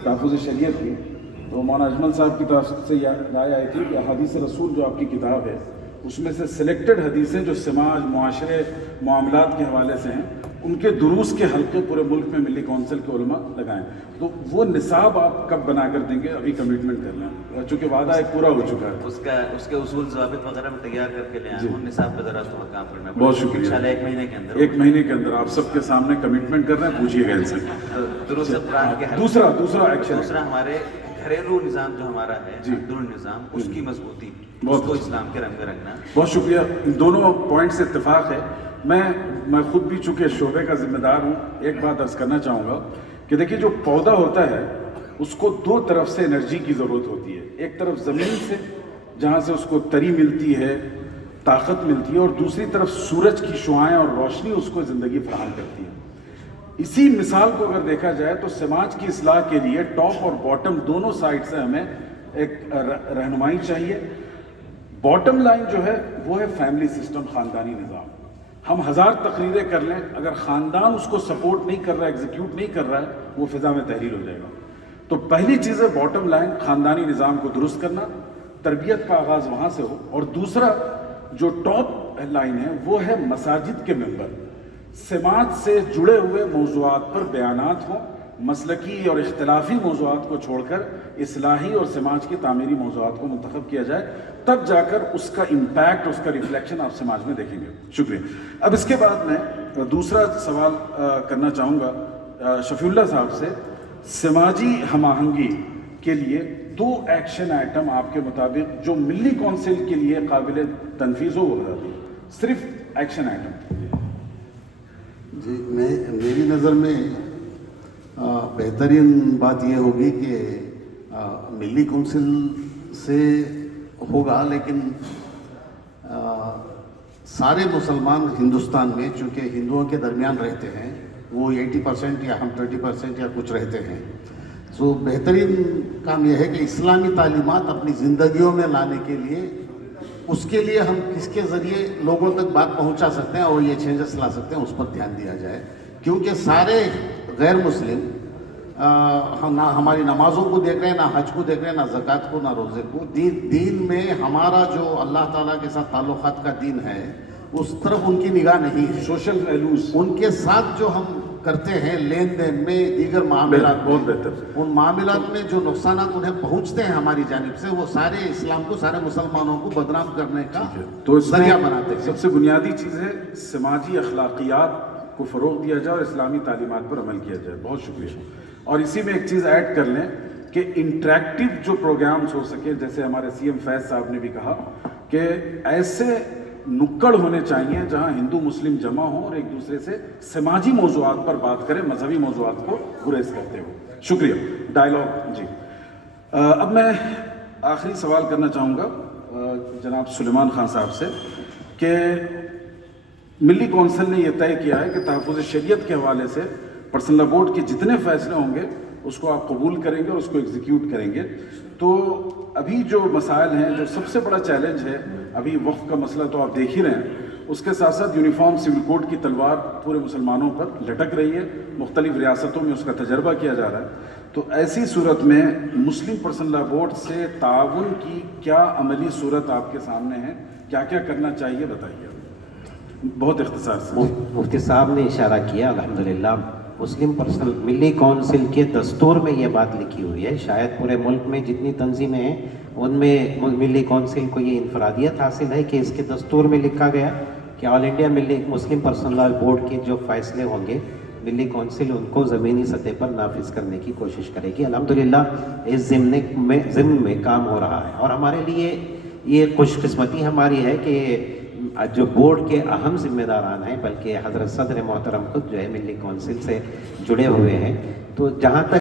तहफ़्फ़ुज़ शरीयत की, तो मौलाना अजमल साहब की तरफ से यह राय आई थी कि हदीस रसूल जो आपकी किताब है उसमें से सिलेक्टेड हदीसें जो समाज, मुआशरे, मामलात के हवाले से हैं, उनके दुरूस के हल्के पूरे मुल्क में मिली कौंसिल के उलमा लगाएं। तो वो निसाब आप कब बना कर देंगे? अभी कमिटमेंट कर लें, चूँकि वादा एक पूरा हो चुका है। उसके उसूल ज़ाबित वगैरह में तैयार करके ले आए, उन निसाब पे ज़रा थोड़ा काम करना पड़ेगा। बहुत शुक्रिया। इंशाल्लाह 1 महीने के अंदर, 1 महीने के अंदर आप सबके सामने कमिटमेंट कर रहे हैं, पूछिएगा इनसे। दुरुस्त कुरान के हल्के। दूसरा एक्शन, दूसरा हमारे घरेलू निज़ाम जो हमारा है, जी, अब्दुल निज़ाम, उसकी मजबूती, बहुत उसको इस्लाम के रंग में रखना। बहुत शुक्रिया। इन दोनों पॉइंट से इत्तेफाक है। मैं खुद भी चूँकि शोबे का जिम्मेदार हूँ, एक बात अर्ज़ करना चाहूँगा कि देखिए, जो पौधा होता है उसको दो तरफ से एनर्जी की ज़रूरत होती है। एक तरफ ज़मीन से, जहाँ से उसको तरी मिलती है, ताकत मिलती है, और दूसरी तरफ सूरज की शुआएं और रोशनी उसको ज़िंदगी फराहम करती है। इसी मिसाल को अगर देखा जाए तो समाज की इस्लाह के लिए टॉप और बॉटम दोनों साइड से हमें एक रहनुमाई चाहिए। बॉटम लाइन जो है वो है फैमिली सिस्टम, ख़ानदानी निज़ाम। हम 1000 तकरीरें कर लें, अगर ख़ानदान उसको सपोर्ट नहीं कर रहा है, एग्जीक्यूट नहीं कर रहा है, वो फ़िज़ा में तहरीर हो जाएगा। तो पहली चीज़ है बॉटम लाइन, ख़ानदानी निज़ाम को दुरुस्त करना, तरबियत का आगाज़ वहाँ से हो। और दूसरा जो टॉप लाइन है वो है मसाजिद के मेंबर, समाज से जुड़े हुए मौज़ूआत पर बयानात हों, मसलकी और इख्तिलाफी मौज़ूआत को छोड़कर इस्लाही और समाज की तामीरी मौज़ूआत को मुंतखब किया जाए, तब जाकर उसका इम्पैक्ट, उसका रिफ्लेक्शन आप समाज में देखेंगे। शुक्रिया। अब इसके बाद मैं दूसरा सवाल करना चाहूँगा शफीउल्लाह साहब से। समाजी हम आहंगी के लिए 2 एक्शन आइटम आपके मुताबिक जो मिली कौंसिल के लिए काबिल तनफीज़ हो, वो बता दीजिए, सिर्फ एक्शन आइटम। जी, मेरी नज़र में बेहतरीन बात यह होगी कि मिली कौंसिल से होगा, लेकिन सारे मुसलमान हिंदुस्तान में, चूँकि हिंदुओं के दरमियान रहते हैं, वो 80% या हम 20% या कुछ रहते हैं, तो बेहतरीन काम यह है कि इस्लामी तालीमात अपनी ज़िंदगियों में लाने के लिए, उसके लिए हम किसके ज़रिए लोगों तक बात पहुंचा सकते हैं और ये चेंजेस ला सकते हैं, उस पर ध्यान दिया जाए। क्योंकि सारे गैर मुस्लिम ना हमारी नमाज़ों को देख रहे हैं, ना हज को देख रहे हैं, ना ज़कात को, ना रोज़े को। दीन में हमारा जो अल्लाह ताला के साथ ताल्लुक़ात का दीन है, उस तरफ उनकी निगाह नहीं है। सोशल वैल्यूज़ उनके साथ जो हम करते हैं लेन देन में, दीगर मामलात, बहुत बेहतर, उन मामलात में जो नुकसानात उन्हें पहुंचते हैं हमारी जानिब से, वो सारे इस्लाम को, सारे मुसलमानों को बदनाम करने का तो जरिया बनाते हैं। सबसे बुनियादी चीज़ है समाजी अखलाकियात को फ़रोग़ दिया जाए और इस्लामी तालीमात पर अमल किया जाए। बहुत शुक्रिया। और इसी में एक चीज़ ऐड कर लें कि इंटरेक्टिव जो प्रोग्राम्स हो सके, जैसे हमारे CM फैज़ साहब ने भी कहा कि ऐसे नुक्कड़ होने चाहिए जहां हिंदू मुस्लिम जमा हों और एक दूसरे से समाजी मौज़ूआत पर बात करें, मजहबी मौज़ूआत को गुरेज करते हो। शुक्रिया। डायलॉग जी। अब मैं आखिरी सवाल करना चाहूँगा जनाब सुलेमान खान साहब से कि मिली कौंसिल ने यह तय किया है कि तहफ़्फ़ुज़ शरीयत के हवाले से पर्सनल लॉ बोर्ड के जितने फैसले होंगे उसको आप कबूल करेंगे और उसको एग्जीक्यूट करेंगे। तो अभी जो मसाइल हैं, जो सबसे बड़ा चैलेंज है, अभी वक्फ का मसला तो आप देख ही रहे हैं, उसके साथ साथ यूनिफॉर्म सिविल कोड की तलवार पूरे मुसलमानों पर लटक रही है, मुख्तलिफ रियासतों में उसका तजर्बा किया जा रहा है। तो ऐसी सूरत में मुस्लिम पर्सनल लॉ बोर्ड से ताउन की क्या अमली सूरत आपके सामने है, क्या क्या करना चाहिए, बताइए बहुत इख्तिसार से। मुफ्ती साहब ने इशारा किया, अल्हम्दुलिल्लाह मुस्लिम पर्सनल मिली कौंसिल के दस्तूर में ये बात लिखी हुई है। शायद पूरे मुल्क में जितनी तंजीमें हैं उनमें मिली कौंसिल को ये इनफरादियत हासिल है कि इसके दस्तूर में लिखा गया कि ऑल इंडिया मिली मुस्लिम पर्सनल लॉ बोर्ड के जो फैसले होंगे, मिली कौंसिल उनको ज़मीनी सतह पर नाफिज करने की कोशिश करेगी। अल्हम्दुलिल्लाह इस ज़िम्न में काम हो रहा है और हमारे लिए ये खुशकिस्मती हमारी है कि जो बोर्ड के अहम जिम्मेदारान हैं, बल्कि हज़रत सदर मोहतरम खुद जो है मिली कौंसिल से जुड़े हुए हैं। तो जहाँ तक